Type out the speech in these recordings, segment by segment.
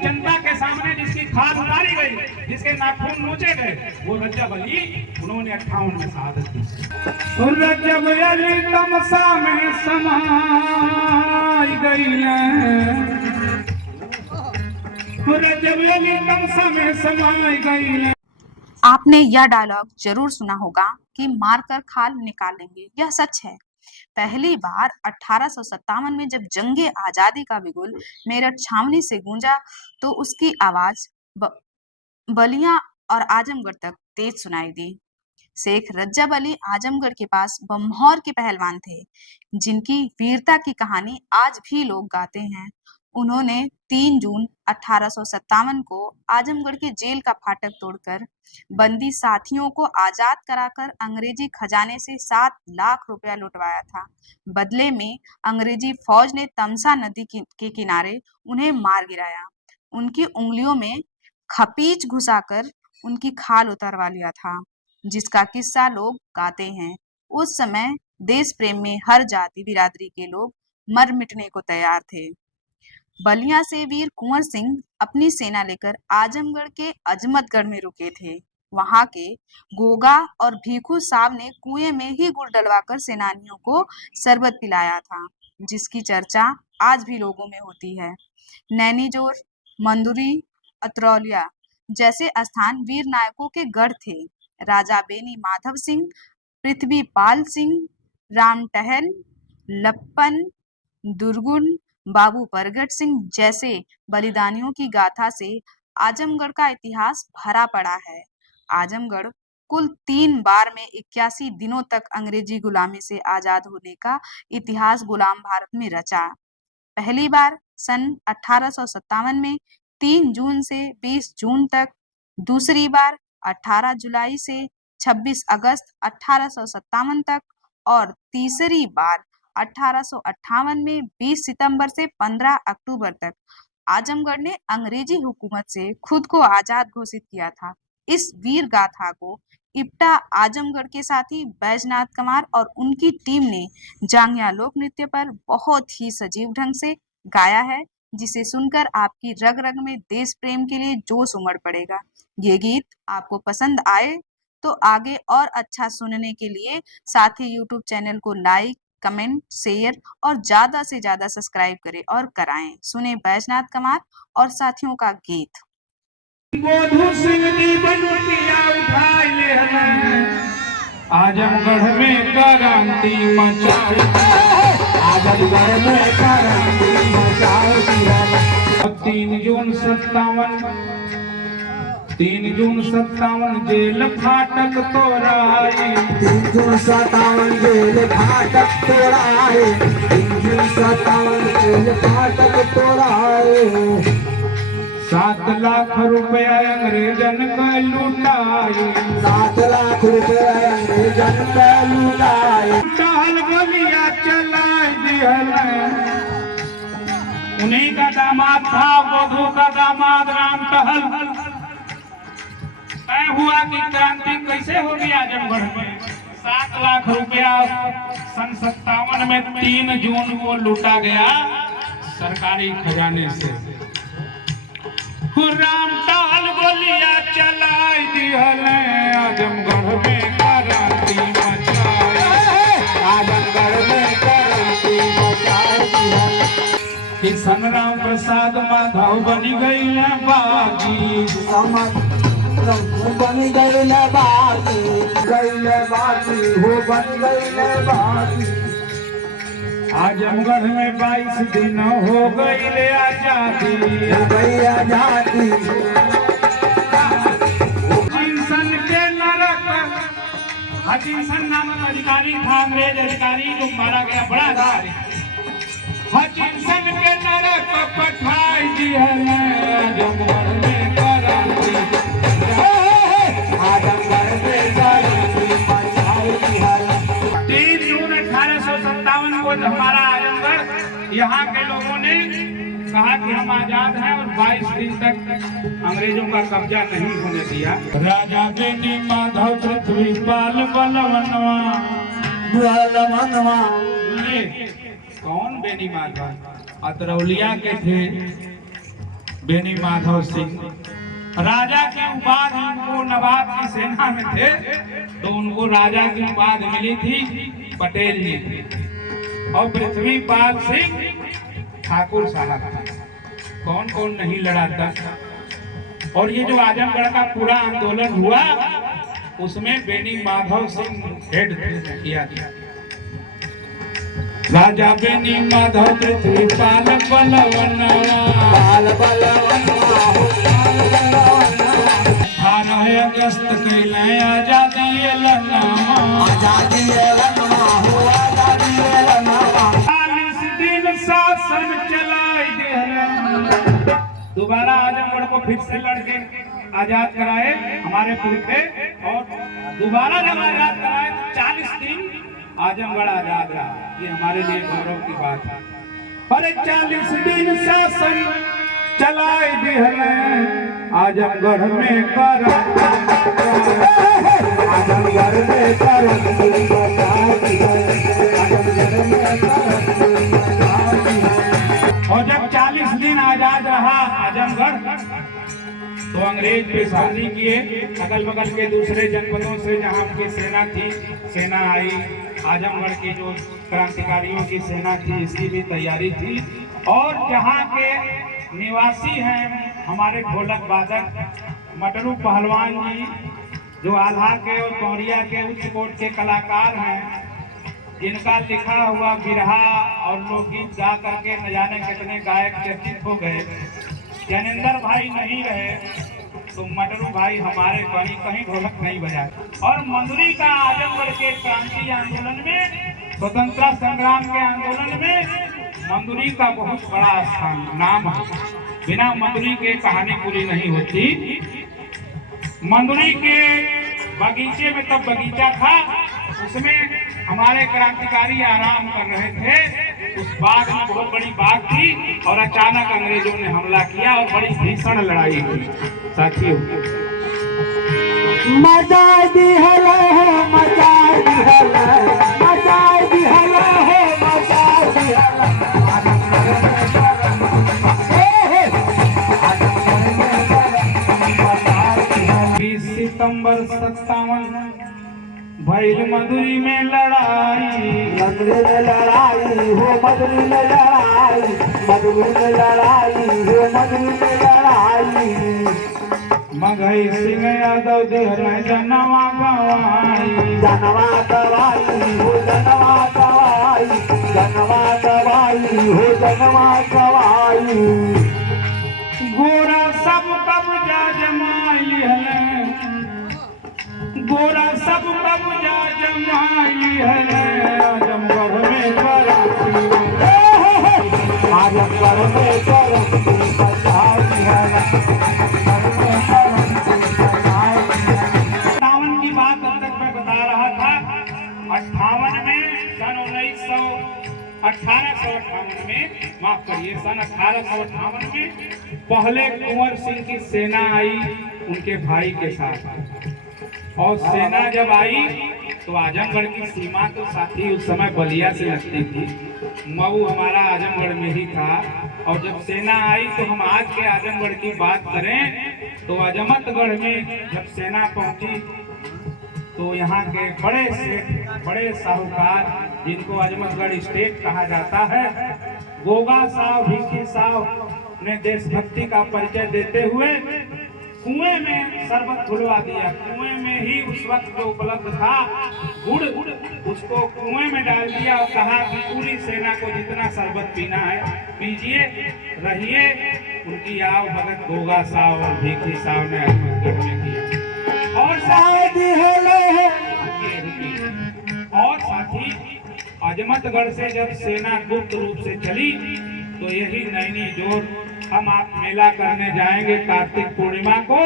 जनता के सामने जिसकी खाल उतारी गई, जिसके नाखून नोचे गए, वो रजब अली, उन्होंने 58 में शहादत दी। रजब अली तमसा में समाई गई, रजब अली तमसा में समाई गई। आपने यह डायलॉग जरूर सुना होगा कि मारकर खाल निकालेंगे। यह सच है। पहली बार 1857 में जब जंगे आजादी का बिगुल मेरठ छावनी से गूंजा तो उसकी आवाज बलिया और आजमगढ़ तक तेज सुनाई दी। शेख रज्जब अली आजमगढ़ के पास बम्हौर के पहलवान थे, जिनकी वीरता की कहानी आज भी लोग गाते हैं। उन्होंने 3 जून 1857 को आजमगढ़ के जेल का फाटक तोड़कर बंदी साथियों को आजाद कराकर अंग्रेजी खजाने से 7 लाख रुपया लुटवाया था। बदले में अंग्रेजी फौज ने तमसा नदी के किनारे उन्हें मार गिराया। उनकी उंगलियों में खपीच घुसाकर उनकी खाल उतरवा लिया था, जिसका किस्सा लोग गाते हैं। उस समय देश प्रेम में हर जाति बिरादरी के लोग मर मिटने को तैयार थे। बलिया से वीर कुंवर सिंह अपनी सेना लेकर आजमगढ़ के अजमतगढ़ में रुके थे। वहां के गोगा और भीखू साहब ने कुएं में ही गुड़ डलवाकर सेनानियों को शरबत पिलाया था, जिसकी चर्चा आज भी लोगों में होती है। नैनीजोर, मंदुरी, अतरौलिया जैसे स्थान वीर नायकों के गढ़ थे। राजा बेनी माधव सिंह, पृथ्वीपाल सिंह, राम टहल, लप्पन, दुर्गुन, बाबू परगट सिंह जैसे बलिदानियों की गाथा से आजमगढ़ का इतिहास भरा पड़ा है। आजमगढ़ कुल 3 बार में 81 दिनों तक अंग्रेजी गुलामी से आजाद होने का इतिहास गुलाम भारत में रचा। पहली बार सन 1857 में 3 जून से 20 जून तक, दूसरी बार 18 जुलाई से 26 अगस्त 1857 तक और तीसरी बार 1858 में 20 सितंबर से 15 अक्टूबर तक आजमगढ़ ने अंग्रेजी हुकूमत से खुद को आजाद घोषित किया था। इस वीर गाथा को इप्टा आजमगढ़ के साथी बैजनाथ कमार और उनकी टीम ने जांगिया लोक नृत्य पर बहुत ही सजीव ढंग से गाया है, जिसे सुनकर आपकी रग रग में देश प्रेम के लिए जोश उमड़ पड़ेगा। ये गीत आपको पसंद आए तो आगे और अच्छा सुनने के लिए साथ ही YouTube चैनल को लाइक, कमेंट, शेयर और ज्यादा से ज्यादा सब्सक्राइब करें और कराएं। सुने बैजनाथ कमार और साथियों का गीत। आजमगढ़ में क्रांति मचाई, आजमगढ़ में क्रांति मचाई। 3 जून 57 जेल फाटक तोड़ाई, 3 जून 57 जेल फाटक तोड़ाए, 3 जून 57 जेल फाटक तोड़ाए। 7 लाख रुपया अंग्रेजन का लुटाए, 7 लाख रुपया अंग्रेजन का लुटाए। टहल गोलियां चलाई दिहल, उन्हीं का दामाद था, वधू का दामाद राम टहल। तय हुआ कि क्रांति कैसे होगी आजमगढ़ में। 7 लाख रुपया सन 57 में 3 जून को लूटा गया सरकारी खजाने से। राम टहल गोलियां चलाई दिहल, आजमगढ़ में क्रांति मचाई, आजमगढ़ में क्रांति मचाई। किशन राम प्रसाद माधव बनी गई बागी, बन गई न बागी, हो बन गई न बागी। आजमगढ़ में 22 दिन हो गई ले आजादी, हो गई आजादी। हचिंसन के नरक, हचिंसन नामक अधिकारी था, अंग्रेज अधिकारी जो मारा गया, बड़ा अधिकारी। हचिंसन के नरक पठाई दिहल, आजमगढ़ में क्रांति, आजमगढ़ में क्रांति मचाई दिहल। 3 जून 1857 को हमारा आजमगढ़, यहाँ के लोगों ने कहा कि हम आजाद हैं और 22 दिन तक अंग्रेजों का कब्जा नहीं होने दिया। राजा बेनी माधव पृथ्वीपाल बलवनवा, कौन बेनी माधव? अतरौलिया के थे। बेनी माधव सिंह राजा की उपाधि उनको नवाब की सेना में थे तो उनको राजा की उपाधि मिली थी पटेल जी थी और पृथ्वीपाल सिंह ठाकुर साहब थे। कौन कौन नहीं लड़ा था। और ये जो आजमगढ़ का पूरा आंदोलन हुआ उसमें बेनी माधव सिंह हेड किया गया। राजा बेनी माधव पृथ्वीपाल अगस्त कैले आजादी 40 दिन शासन चलाए दोबारा आजमगढ़ को फिर से लड़के आजाद कराए हमारे पुरखे और दोबारा जब आजाद कराए तो 40 दिन आजमगढ़ आजाद रहा। ये हमारे लिए गौरव की बात है। अरे 40 दिन शासन चलाए आजमगढ़ में कर और जब 40 दिन आजाद रहा आजमगढ़ तो अंग्रेज पे शादी किए। अगल बगल के दूसरे जनपदों से जहां उनकी सेना थी सेना आई। आजमगढ़ की जो क्रांतिकारियों की सेना थी इसकी भी तैयारी थी। और जहां के निवासी हैं हमारे ढोलक वादक मटरू पहलवान जी जो आल्हा के और कौरिया के उच्च कोट के कलाकार हैं जिनका लिखा हुआ बिरहा और लोकगीत गा करके न जाने कितने गायक चर्चित हो गए। ज्ञानेंद्र भाई नहीं रहे तो मटरू भाई हमारे कहीं कहीं ढोलक नहीं बजाए। और मधुरी का आजमगढ़ के क्रांति आंदोलन में स्वतंत्रता संग्राम के आंदोलन में मंदुरी का बहुत बड़ा स्थान नाम है। बिना मंदुरी के कहानी पूरी नहीं होती। मंदुरी के बगीचे में तब बगीचा था उसमें हमारे क्रांतिकारी आराम कर रहे थे। उस बाग में बहुत बड़ी बाग थी और अचानक अंग्रेजों ने हमला किया और बड़ी भीषण लड़ाई हुई। साथियों मजा दिहला हो मजा दिहला मजा दिहला हो मजा दिहला 20 सितंबर 57 भैल मधुरी में लड़ाई मधुरी में लड़ाई हो मधुरी में लड़ाई मधुरी में लड़ाई हो मधुरी में लड़ाई मगही सिंह यादव देहरा जनवा गवाई जनवा गवाई हो जनवा गवाई जनवा गवाई हो जनवा गवाई गोरा सब कब्जा जमाई है गोरा सब कब्जा जमाई है आजमगढ़ में कराती आजमगढ़ में कराती बचाई है 58 की बात अब तक मैं बता रहा था। 58 में सन 1858 में माफ करिए सन 1858 में पहले कुंवर सिंह की सेना आई उनके भाई के साथ। और सेना जब आई तो आजमगढ़ की सीमा तो साथी उस समय बलिया से लगती थी। मऊ हमारा आजमगढ़ में ही था। और जब सेना आई तो हम आज के आजमगढ़ की बात करें तो अजमतगढ़ में जब सेना पहुंची तो यहाँ के बड़े सेठ बड़े साहूकार जिनको अजमतगढ़ स्टेट कहा जाता है गोगा साहब भिक्की साहब ने देशभक्ति का परिचय देते हुए कुएं में शरबत खुलवा दिया। कुएं में ही उस वक्त जो उपलब्ध था गुड़ उसको कुएं में डाल दिया और कहा कि पूरी सेना को जितना शरबत पीना है पीजिए रहिए। उनकी आव भगत गोगा साहब और भिक्की साहब ने अजमतगढ़ में किया। और साथी अजमतगढ़ से जब सेना गुप्त रूप से चली तो यही नैनी जोर हम आप मेला करने जाएंगे कार्तिक पूर्णिमा को।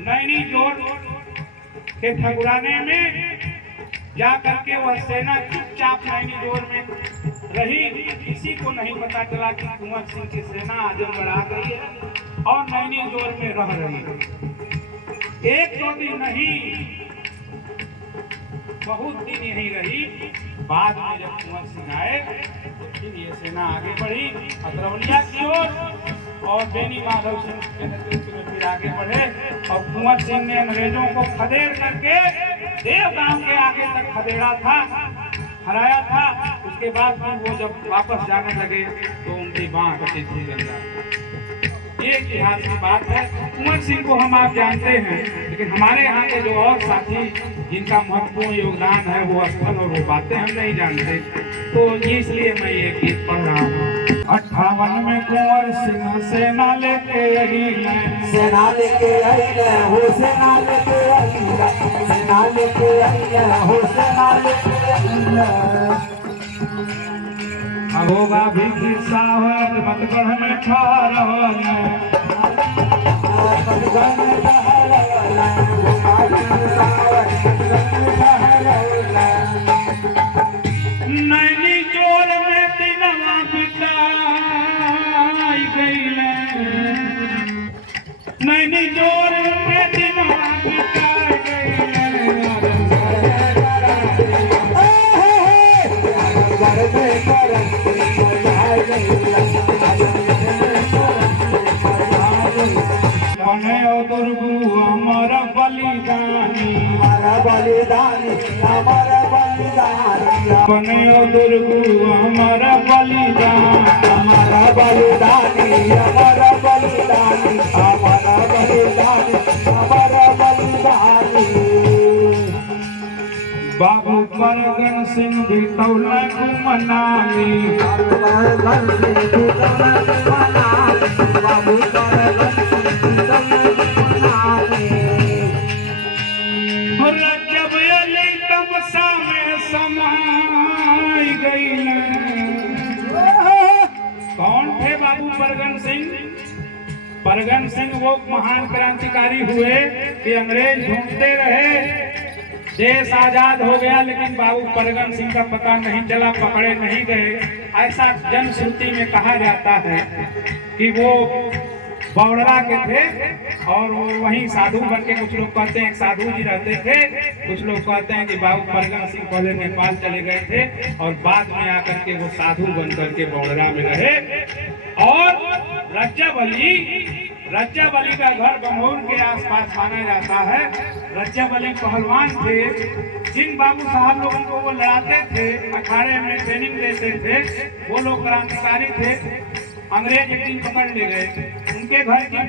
नैनी जोर के ठकुराने में जा करके वह सेना चुपचाप नैनी जोर में रही। किसी को नहीं पता चला कि कुंवर सिंह की सेना आजमगढ़ आ गई है और नैनी जोर में रह रही है। एक दो दिन नहीं बहुत दिन यही रही। बाद में जब कुंवर सिंह आए तो फिर ये सेना आगे बढ़ी अतरौलिया की ओर। और बेनी माधव सिंह के नेतृत्व में फिर आगे बढ़े और कुंवर सिंह ने अंग्रेजों को खदेड़ करके देवगांव के आगे तक खदेड़ा था, हराया था। उसके बाद फिर वो जब वापस जाने लगे तो उनकी बांह कटी थी गंगा। ये इतिहास की बात है। कुंवर सिंह को हम आप जानते हैं, लेकिन हमारे यहाँ के जो और साथी जिनका महत्वपूर्ण योगदान है वो स्थल और वो बातें हम नहीं जानते, तो इसलिए मैं ये गीत पढ़ रहा हूँ। 58 में कुंवर सिंह सेना लेके अइले, सेना लेके अइले हो, सेना लेके अइले, सेना लेके अइले हो, सेना लेके अइले। होगा भी सावध मतगढ़ में ठहरल, नैनी जोर में दिनवा बिताई गईले, नैनी जोर में दिनवा बिताई गईले। मने ओ दुर्गु अमर बलिदानी, हमारा बलिदानी, हमारा बलिदानी, मने ओ दुर्गु अमर बलिदानी, हमारा बलिदानी, हमारा बलिदानी, हमारा बलिदानी, हमारा बलिदानी। बाबू परगन सिंह भी तौला घुमनामी, जब अली तमसा में समाई गईले। कौन थे बाबू परगन सिंह? परगन सिंह वो महान क्रांतिकारी हुए कि अंग्रेज ढूंढते रहे, देश आजाद हो गया लेकिन बाबू परगन सिंह का पता नहीं चला, पकड़े नहीं गए। ऐसा जनश्रुति में कहा जाता है कि वो बौड़रा के थे और वो वहीं साधु बन के, कुछ लोग कहते हैं एक साधु जी रहते थे, कुछ लोग कहते हैं कि बाबू परगन सिंह पहले नेपाल चले गए थे और बाद में आकर के वो साधु बन करके बौड़रा में रहे। और रज्जब अली का घर बमौर के आसपास माना जाता है। रज्जब अली पहलवान थे, जिन बाबू साहब लोगों को वो लड़ाते थे, अखाड़े में ट्रेनिंग देते थे, वो लोग क्रांतिकारी थे। अंग्रेज एक दिन पकड़ ले गए, उनके घर की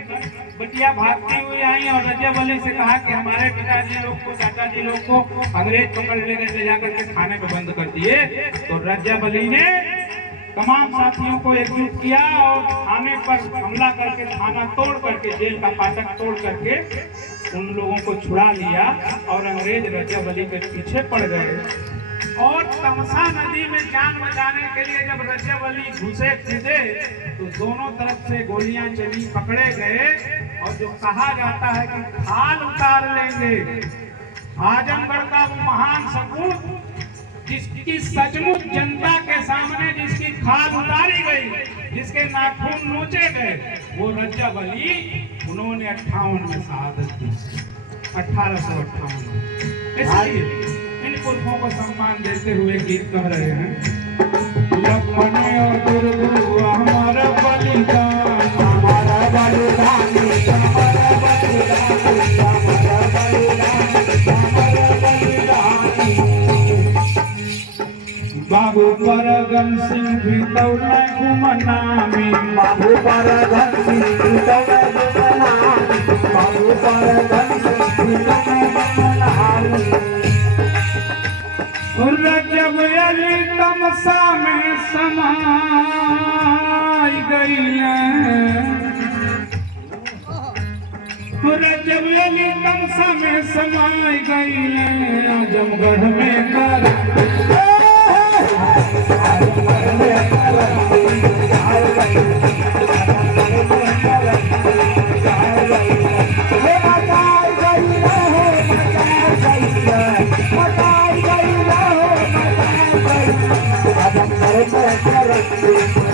बटिया भागती हुई आई और रज्जब अली से कहा कि हमारे पिताजी लोग को, चाचा जी लोग को अंग्रेज पकड़ ले गए, ले जाकर के खाने में बंद कर दिए। तो रज्जब अली ने तमाम साथियों को एकजुट किया और थाने पर हमला करके, थाना तोड़ करके, जेल का फाटक तोड़ करके उन लोगों को छुड़ा लिया और अंग्रेज रज्जब अली के पीछे पड़ गए। और तमसा नदी में जान बचाने के लिए जब रज्जब अली घुसे कूदे तो दोनों तरफ से गोलियां चली, पकड़े गए। और जो कहा जाता है कि खाल उतार लेंगे, आजमगढ़ का वो महान सपूत जिसकी सचमुच जनता के सामने जिसकी खाल उतारी गई, जिसके नाखून नोचे गए, वो रज्जब अली, उन्होंने 58 में शहादत दी, 1858। इसलिए इन पुरखों को सम्मान देते हुए गीत कह रहे हैं। लखन और दुर्गु हमारा बलिदान, हमारा बलिदानी, हमारा बलिदानी, हमारा बलिदानी, हमारा बलिदानी। बाबू परगन सिंह भी तौला घुमनामी, बाबू परगन सिंह भी तौला घुमनामी, बाबू परगन सिंह भी तौला घुमनामी। रज्जब अली तमसा में समाई गईले, रज्जब अली तमसा में समाई गईले। आजमगढ़ में कर Thank you.